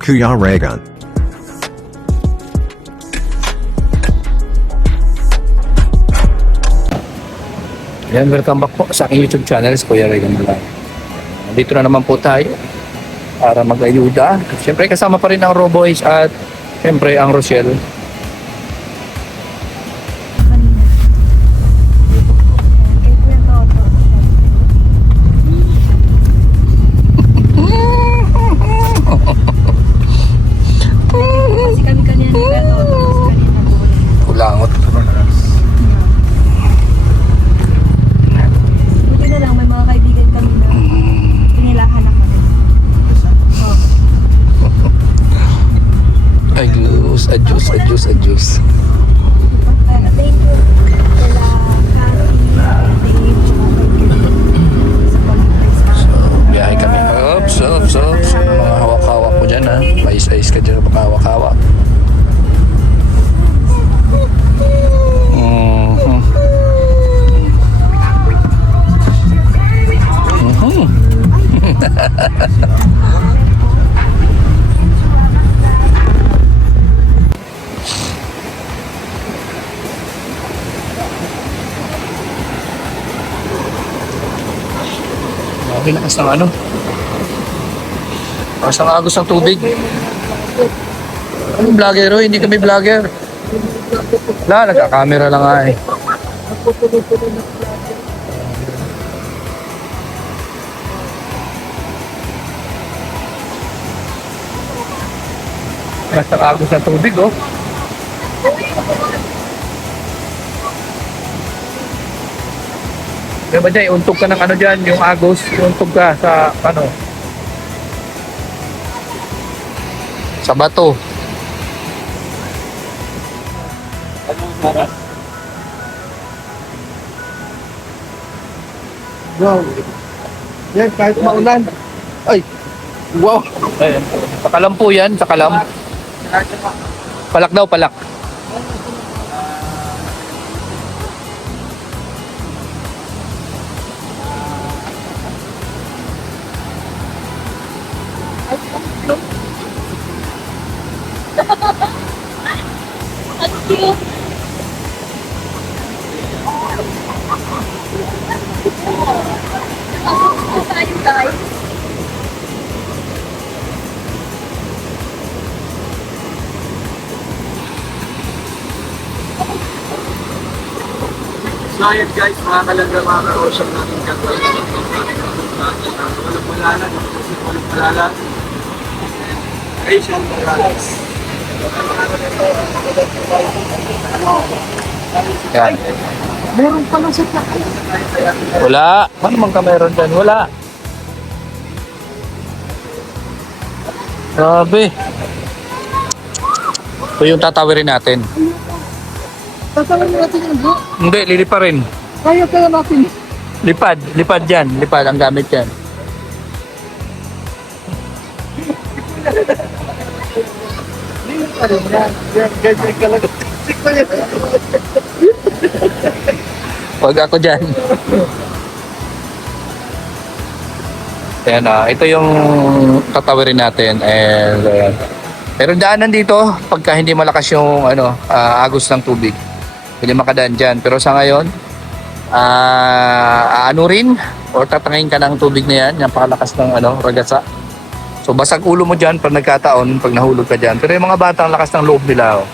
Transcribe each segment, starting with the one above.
Kuya Raygun. Yan, welcome back po sa aking YouTube channel, Kuya Raygun Vlog. Dito na naman po tayo para mag-ayuda. Siyempre kasama pa rin ang Roboys at siyempre ang Rochelle. Kasi kami kanina Kulangot. buti na lang may mga kaibigan kami na pinilahan ako. Adjust. Thank you kila Cathy, Dave, sa pag-praise ka. Biyahe kami. Oops. Mga hawak-hawak mo dyan ha. Mais-ais ka dyan pag hawak-hawak. Okay, lakas ng ano? Lakas ng agos ng tubig. Anong vlogger oh? Hindi kami vlogger. Wala, nagka-camera lang nga eh. Lakas ng agos ng tubig oh. Diba dyan, untog ka ng ano dyan, yung agos, untog ka sa ano? Sa bato. Wow. Yan, kahit maulan. Ay. Wow. Ayan. Sakalam po yan, sakalam. Palak daw, palak. So ayan guys, mga kalangga, mga ka-ocean natin katulad ng walang malala, kasi walang malala. Asian Morales. Yan. Meron pa lang sa taas. Wala. Paano man ka meron dyan? Wala. Grabe. Ito yung tatawirin natin. Tatawin natin yung bro. Hindi, lilipa rin. Kaya natin. Lipad dyan. Lipad ang gamit yan. Yan, ganyan ka lang. Huwag ako dyan. Ayan ito yung tatawirin natin. And, pero daanan dito, pagka hindi malakas yung agos ng tubig, hindi makadaan dyan. Pero sa ngayon, aano rin, or tatangin ka ng tubig na yan, yung pakalakas ng ragasa. So basag ulo mo dyan pag nagkataon, pag nahulog ka dyan. Pero yung mga bata, ang lakas ng loob nila. Oh.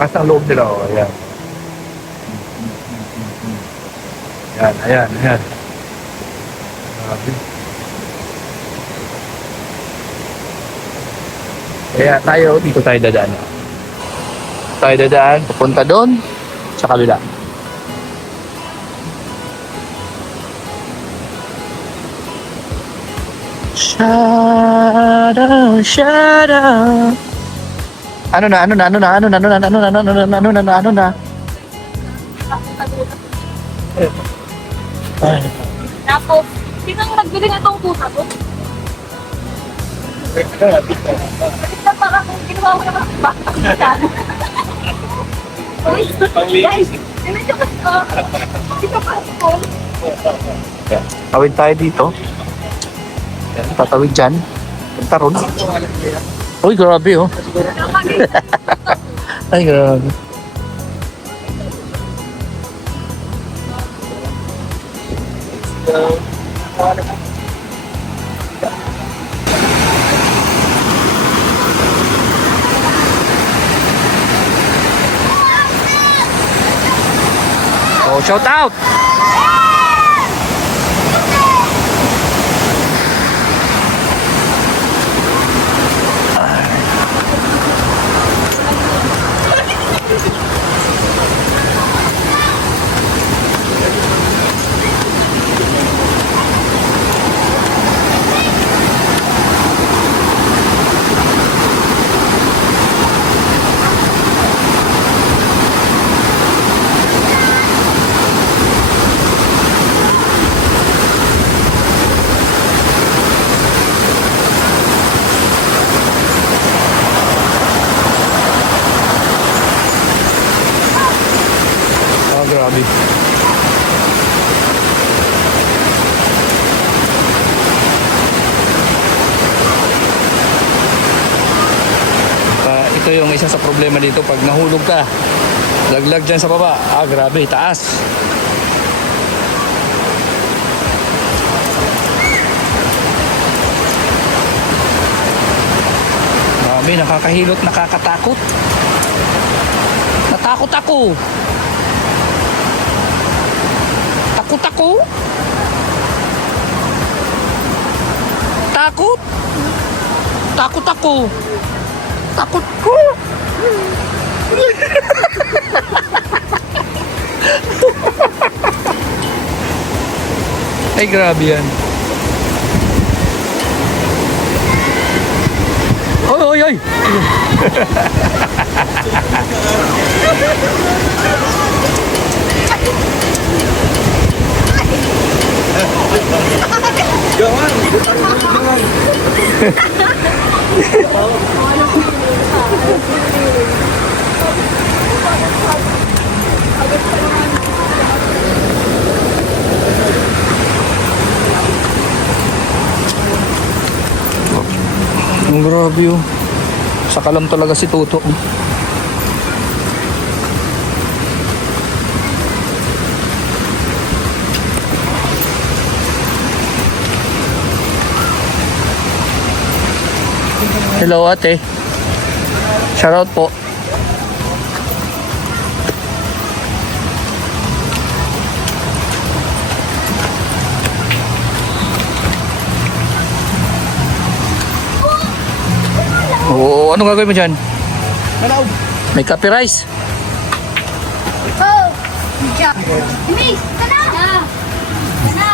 Lakas ng loob nila. Oh. Ayan. Ayan. Kaya dito tayo dadaan. Tayo dadaan, pupunta doon, sa kabila. Shadow. Ano na? Ay. Tapos, sino ang nagbili ng itong pusa ko? Kasi para kung ginawa ko naman sa bata. Guys, medyo kasi dito pa ako. Tawid tayo dito. Tatawid dyan. Punta ron. Uy, grabe oh. Ay, grabe. Oh, shout out! Oh, grabe. Ito yung isa sa problema dito pag nahulog ka. Laglag dyan sa baba. Ah, grabe, taas. Grabe, nakakahilot, nakakatakot. Natakot ako. Takot ako. Takot. Takot ako. Takot ko. Ay, grabe yan. Oy, oy, oy. Ang grabe oh. Sakalam talaga si Toto. Hello ate. Shoutout po. Oo, anong gagawin mo dyan? May copy rice. Oh! Good job. Miss, sana! Sana!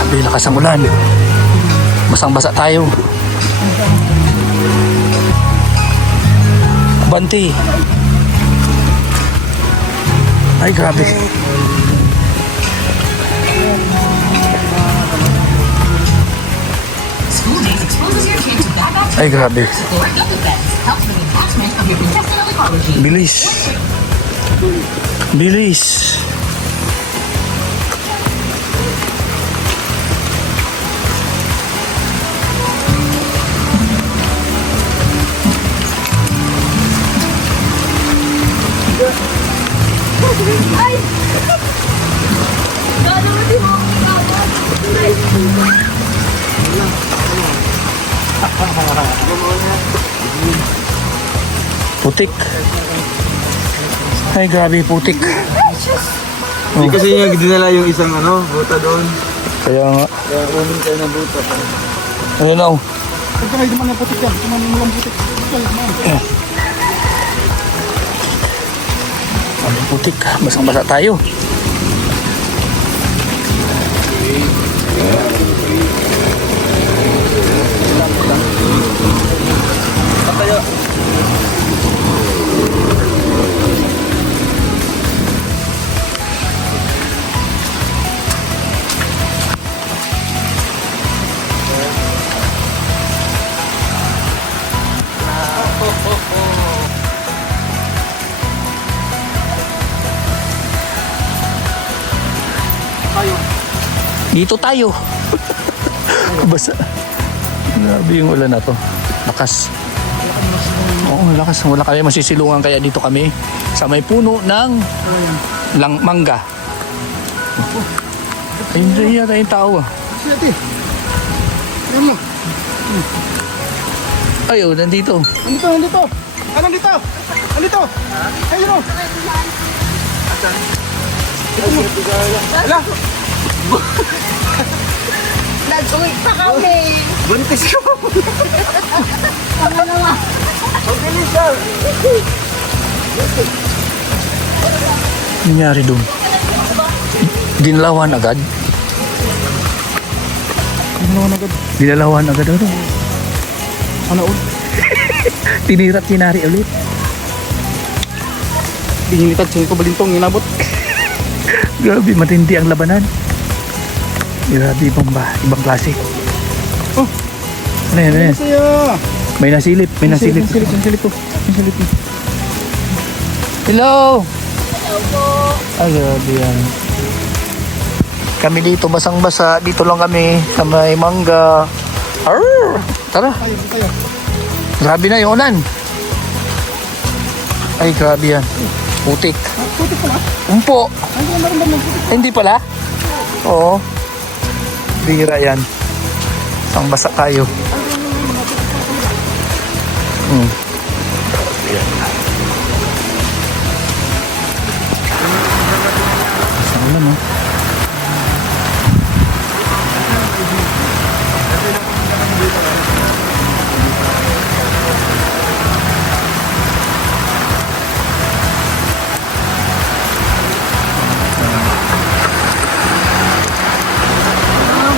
Sabi, lakas ang ulan. Basang-basa tayo. Banti. Ay, grabe. School days exposes your kid to bad Ay, grabe. support gut defense, helps with attachment of your intestinal ecology. Bilis. Bilis. Ay! Gano'n mo di mo ako ay! Putik. Ay, grabe, putik. Hindi kasi niya dinala yung isang buta doon. Kaya nga. Kaya kunin kayo ng buta. Ayun na. Ano putik? Basang-basa tayo. kayo. Dito tayo. Basa. Grabe yung ulan na to. Lakas. Oo, lakas. Wala kami masisilungan kaya dito kami sa may puno ng mangga. Ayun dyan yata yung tao ah. Sige, ayan mo. Ayaw, nandito. Andito, andito. Ah, nandito. Andito. Ayun o. Ala. Nag-uwi pa kami. Buntis ko. Ang bilis siya. Nangyari doon. Dinalawan agad. Dinalawan agad. Ano? Ano o? Tinirat tinari ulit. Pinilitad siya ko balintong inabot. Grabe, matindi ang labanan. Grabe, ibang klase. Oh. Ano yan, ano yan? Saya. May nasilip, may nasilip. Nasilip ko. Nasilip ko. Hello! Hello po. Ah, grabe yan. Kami dito, basang-basa. Dito lang kami sa may mangga. Arr! Tara. Tayo, tayo. Grabe na yung ulan. Ay, grabe yan. Putik. Putik pala. Umpo. Ano ba naman ng putik? Hindi pala? Oo. Bira yan. Ang basa tayo. Ang ulan, no?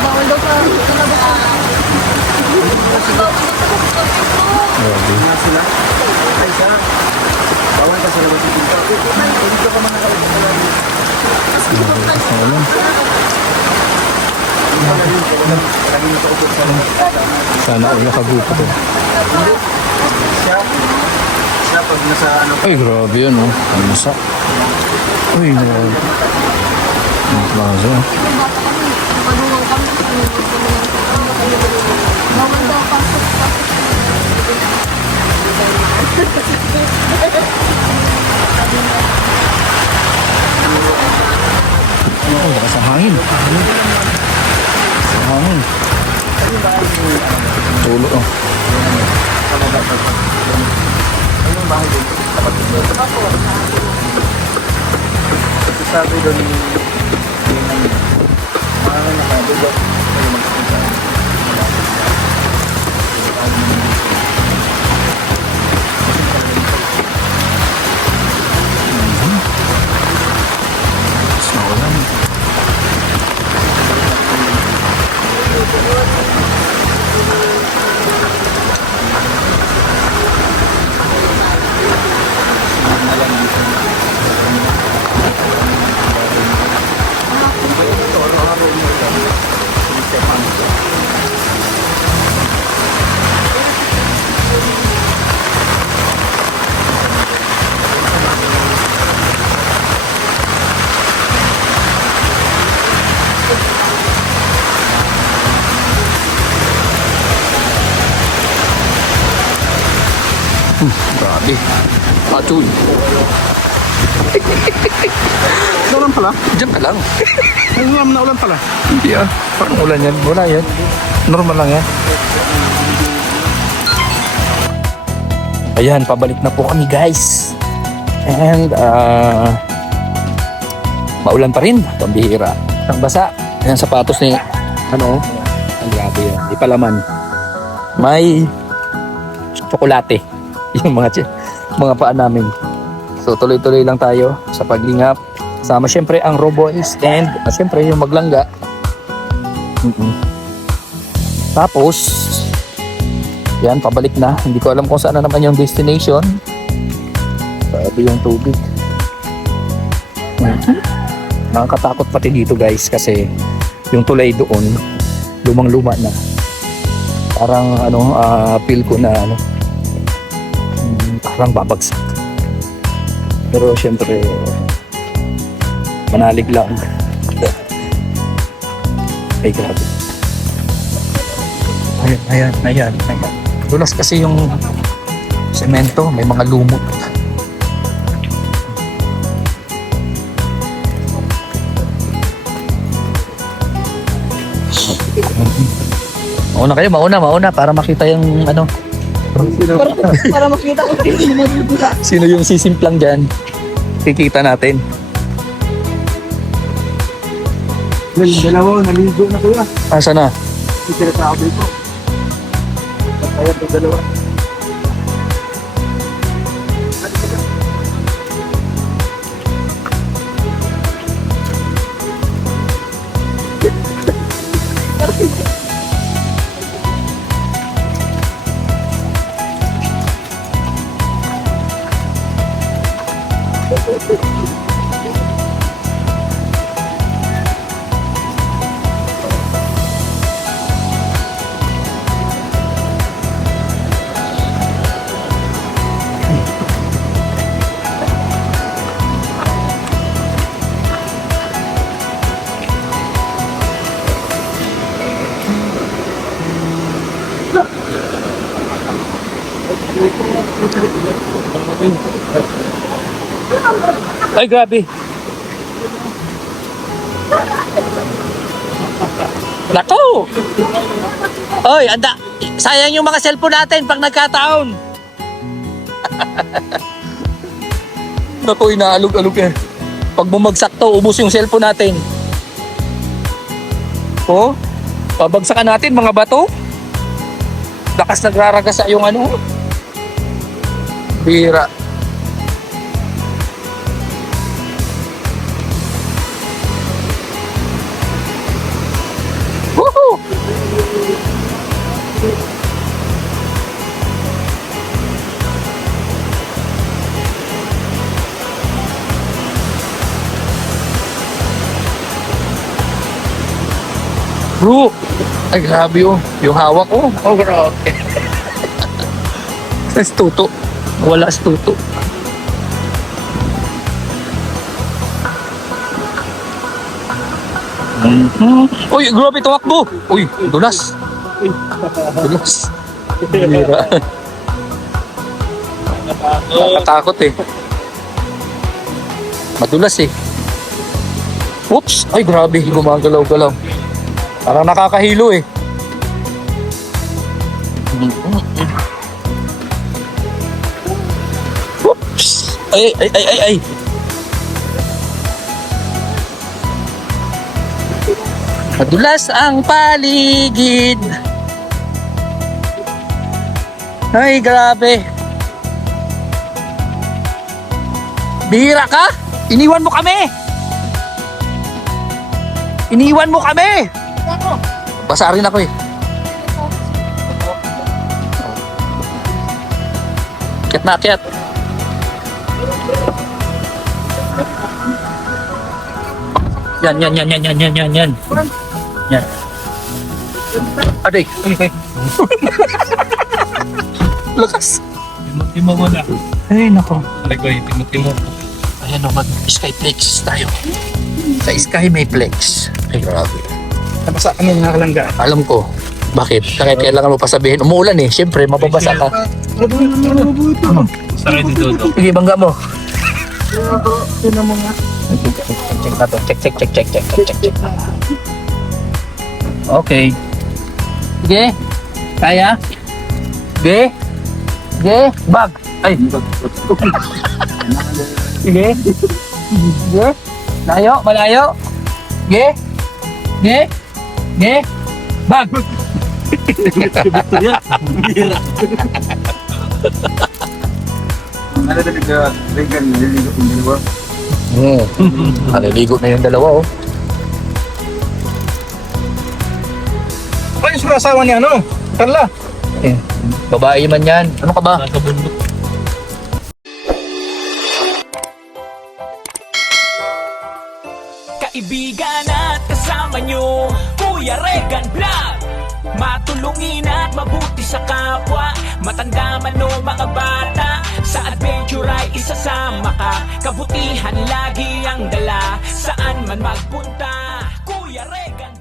Bawal daw sa Grabe. Nga sila. Ay, siya. Bawal ka sa labas ng pinto. Dito ka man nakalagay sa labas. Ang ulan. Sana all nakagupo to. Siya pag nasa ano. Ay, grabe yun, no? Ang basa. Uy, grabe. Ang klase, no? Padungan kami. Bawal daw pasok. Oo, lakas ang hangin. Ang hangin. Tulo, oh. Sabi doon ni mga nakadugo. Mas maulan. Grabe. Patul. Ulan pala? Diyan ka lang. Ay, ulan na ulan pala. Hindi ah. Parang ulan yan. Wala yan. Normal lang yan. Ayan, pabalik na po kami guys. And maulan pa rin. Pambihira. Ang basa. Ayan sapatos ni ano. Ang grabe yan. Di palaman. May tsokolate. Yung mga paa namin. So tuloy-tuloy lang tayo sa paglingap. Sama syempre ang Roboys and syempre yung maglangga. Tapos yan, pabalik na. Hindi ko alam kung saan na naman yung destination. Sabi yung tubig. Nakakatakot pati dito guys kasi yung tulay doon lumang-luma na. Parang ano, feel ko na ano, parang babagsak. Pero syempre manalig lang. Ay, grabe. Ayan. Dulas kasi yung semento, may mga lumot. Mauna para makita yung ano. Para makita ko sino magdudula. Sino yung sisimplang dyan? Kikita natin. Well, dalawa, naligo na kuya. Asa na? Hindi sa ako dito. Kaya ito dalawa. Ay, grabe. Nako! Oy, sayang yung mga cellphone natin pag nagkataon. Naku, inaalog-alog eh. Pag bumagsak to, ubos yung cellphone natin. Oh, pabagsakan natin mga bato. Lakas nagraragasa yung ano. Bira. Woohoo! Bro, ay grabe oh. Yung hawak oh. Oh, grabe. Sa tuto. Wala sa tuto. Uy, grabe tumakbo. Uy, dulas. Dulas. Bira. Nakatakot eh. Madulas eh. Oops! Ay, grabe. Gumagalaw-galaw. Parang nakakahilo eh. Oops! Ay! Madulas ang paligid. Ay, grabe. Bihira ka? Iniwan mo kami. Iniwan mo kami. Basa rin ako eh. Akyat na akyat. Yan. Yan. Aday. Lakas. Timo mo na. Ay, nako. Lagay, timo. Ayan o, mag-skyplex tayo. Sa sky may plex. Ay, grabe. Nabasa kami mga kalangga. Alam ko. Bakit? Kahit kailangan mo pa sabihin. Umuulan eh. Siyempre, mababasa ka. Sakay ni Dodo. Sige, bangga mo. Sino mo nga? Check na to. Check. Okay. Sige. Kaya? Sige. Bag. Ay. Sige. Malayo. Sige. Bag. Ano na nag-vegan, naliligo yung dalawa? Naliligo na yung dalawa oh. Ay, yung asawa niya, ano? Carla. Eh, babae man yan. Ano ka ba? Kaibigan at kasama nyo, Kuya Regan Vlog. Matulungin at mabuti sa kapwa, matanda man o mga bata. Sa adventure ay isasama ka, kabutihan lagi ang dala. Saan man magpunta, Kuya Regan